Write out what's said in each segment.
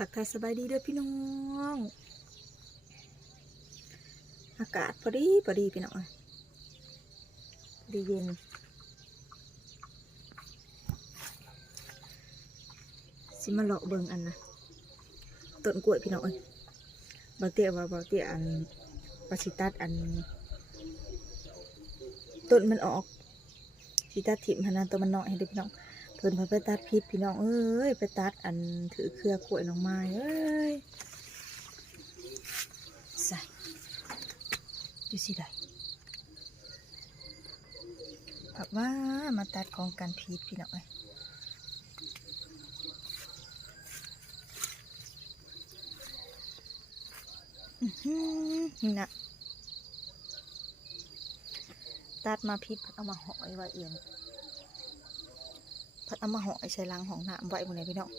ถักทายสบายดีเด้อพี่น้อง อากาศพอดีพี่น้องดีเย็นสิมาเลาะเบิ่งอันนะต้นกล้วยพี่น้องบางเตี้ยว่าบางเตี้ยอันปาชิตัดอันต้นมันออกชิตัดถิ่มพนันตัวมันน้อยให้เด็กพี่น้องเพิ่นพาไปตัดพิษพี่น้องเอ้ยไปตัดอันถือเครือกล้วยน้องไม้เอ้ยใส่ดูสิได้ผักว่ามาตัดของกันพิษพี่น้องนี่นะตัดมาพิษเอามาห่อไว้เอียนพัดเอามาห่อใส่ลังของน้ำไว้หมดเลยพี่น้อง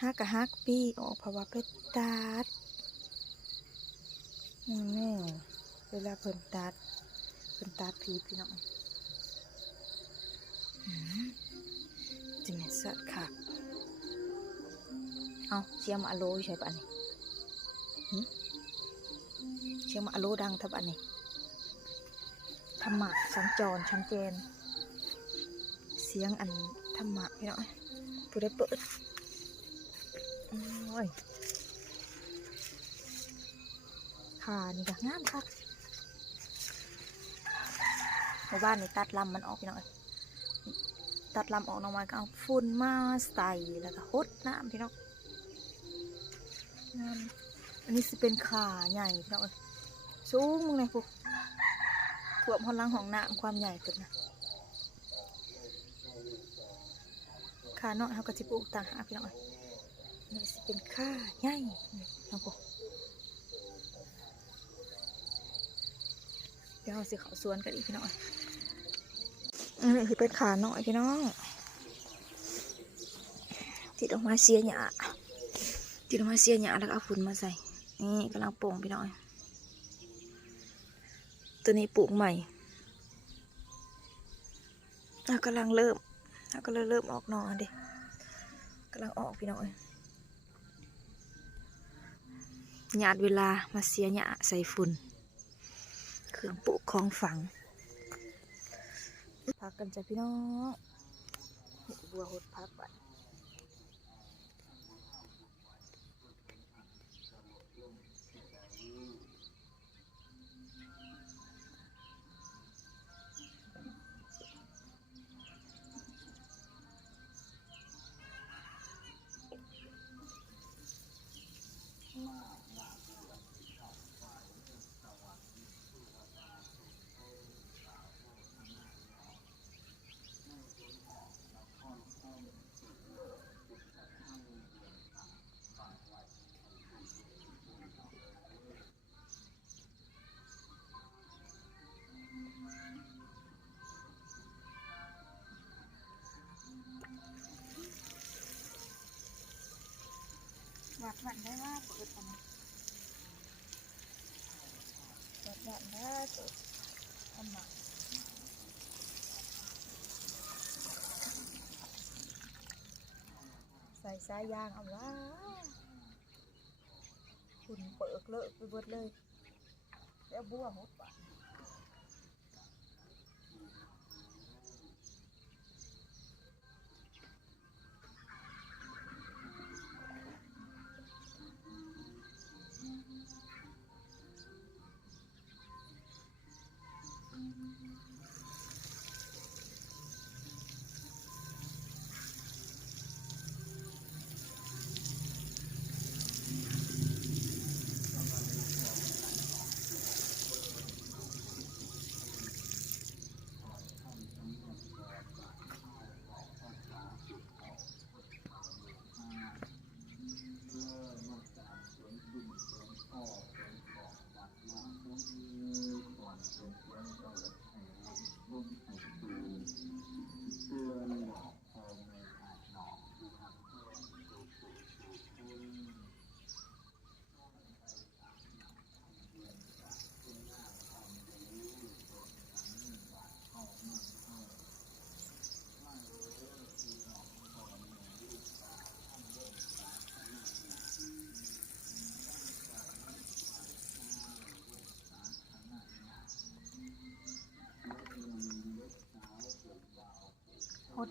ฮักปีออกเพราะว่าไปตัดนี่เวลาเพิ่นตัดพีพี่น้องจะมีสัตว์ค่ะเอาเชียงมาอโลใช่ปะนี่เชียงมาอโลดังทับอันนี้ธรรมะสัญจรชันเจนเสียงอันธรรมะพี่น้องผู้ได้เปิดโอ้ยขานี่ก็งามครับหมู่บ้านนี่ตัดลำมันออกพี่น้องตัดลำออกน้องไม้ก็เอาฝุ่นมาใส่แล้วก็หดน้ำพี่น้องอันนี้สิเป็นขาใหญ่พี่น้องสูงมึงเลยพวกถ่วมพลังของน้ำความใหญ่เกินนะขาเนาะเขาก็จะปลูกต่างหากพี่น้องนี่สิเป็นขาใหญ่น้องพวกเดี๋ยวเราสิเขาสวนกันอีกพี่น้องอันนี้คือเป็นขาเนาะพี่น้องติดออกมาเสียหยาแล้วก็เอาฝุ่นมาใส่นี่กำลังโป่งพี่น้องตัวนี้ปลูกใหม่กำลังเริ่มออกหน่อเด็กกำลังออกพี่น้องหยาดเวลามาเสียหยาใส่ฝุ่นเครื่องปลูกของฝังพักกันจ้ะพี่น้องบัวหดพักไปวัดวันได้ว่าเปิดกันวัดวันได้เปิดทำไมใส่สายยางเอาว่าฝุ่นเปิดเลอะไปเบิดเลยแล้วบัวหดปะ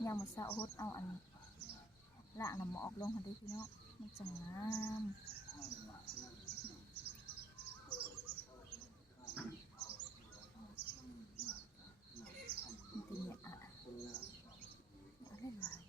ยามมื้อเช้าฮดเอาอันล้างน้ำหมอกลงหั่นเด้อพี่น้องมันจังงามมันเป็นเนี่ยอะอะไรหลาย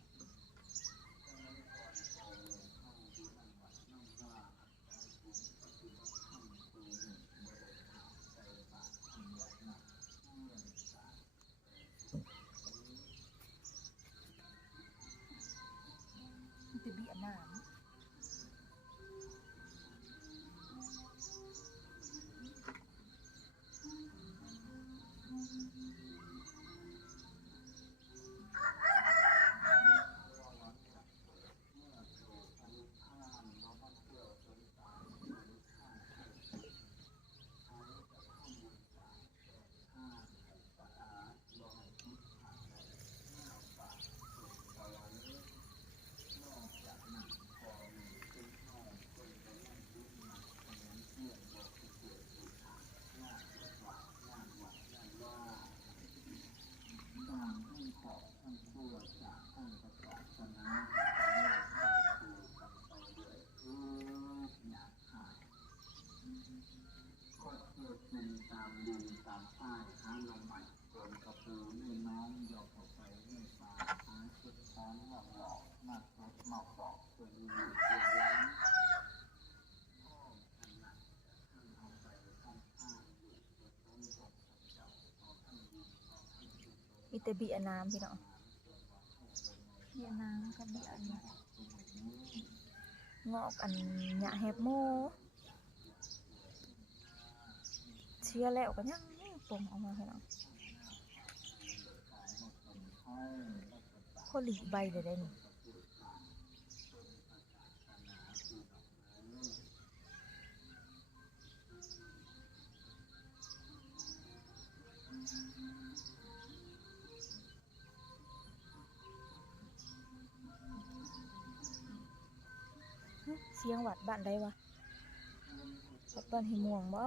มันจะเบี้ยน้ำมีแต่เบี้ยน้ำพี่น้องเบี้ยน้ำกับเบี้ยเนี่ยงอกอันหยาแฮบโมเชียร์แล้วก็ยังปงออกมาพี่น้องพอหลีใบเลยได้นี่เสียงหวัดบ้านใดวะวัดบ้านหิม่วงบ่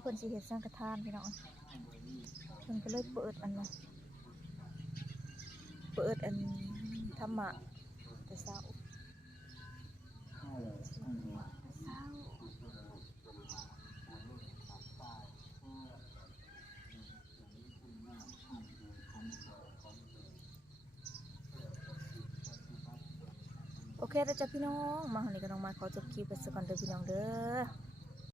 เพิ่นสิเฮ็ดสังฆทานพี่น้องเพิ่นก็เลยเปิดอันธรรมะแต่เช้าโอเคแล้วจ้ะพี่น้องมาวันนี้ก็ต้องมาขอจบคลิปไปสักก่อนเด้อพี่น้องเด้อ